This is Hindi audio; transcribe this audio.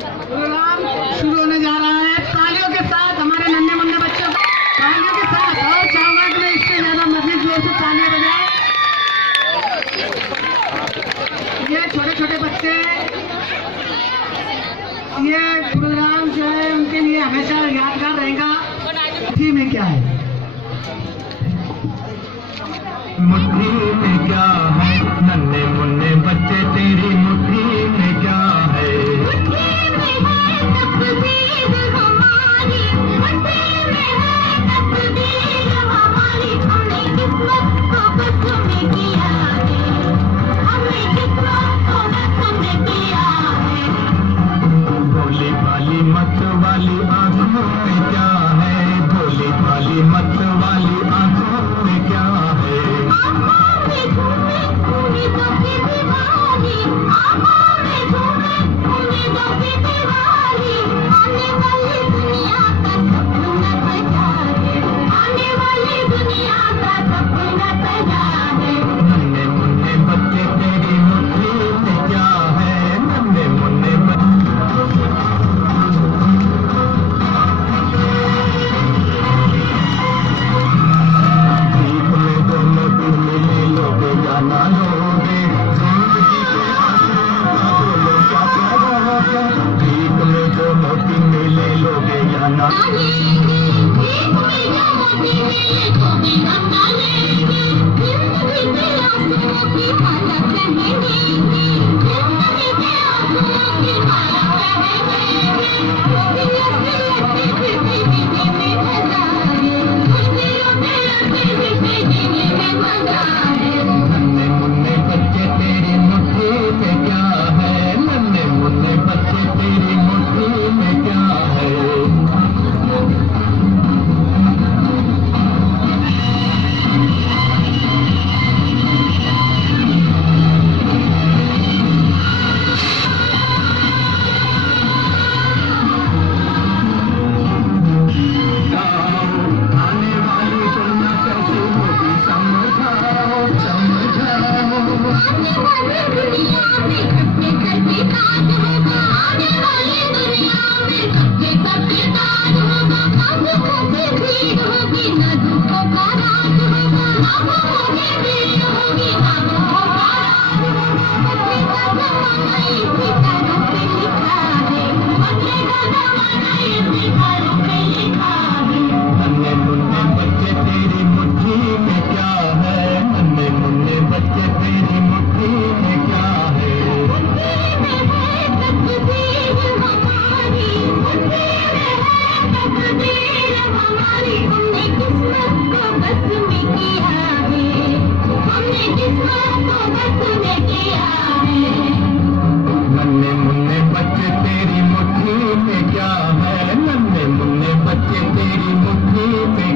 प्रोग्राम शुरू होने जा रहा है। तालियों के साथ हमारे नन्हे मुन्ने बच्चों, तालियों के साथ। और चाहूंगा कि मैं इससे ज्यादा मजीद जोर से तालियां बजाएं। ये छोटे छोटे बच्चे, ये प्रोग्राम जो है उनके लिए हमेशा यादगार रहेगा। मुट्ठी में क्या है, मुट्ठी में क्या है, नन्हे मुन्ने बच्चे तेरी मुट्ठी में क्या है। भोली भाली मत वाली आंखों में क्या है, भोली भाली मत वाली आंखों में क्या है। नन्हे मुन्ने बच्चे तेरी मुट्ठी में क्या है, नन्हे मुन्ने नन्हे मुन्ने बच्चे तेरी मुट्ठी में क्या है, नन्हे मुन्ने बच्चे तेरी मुट्ठी में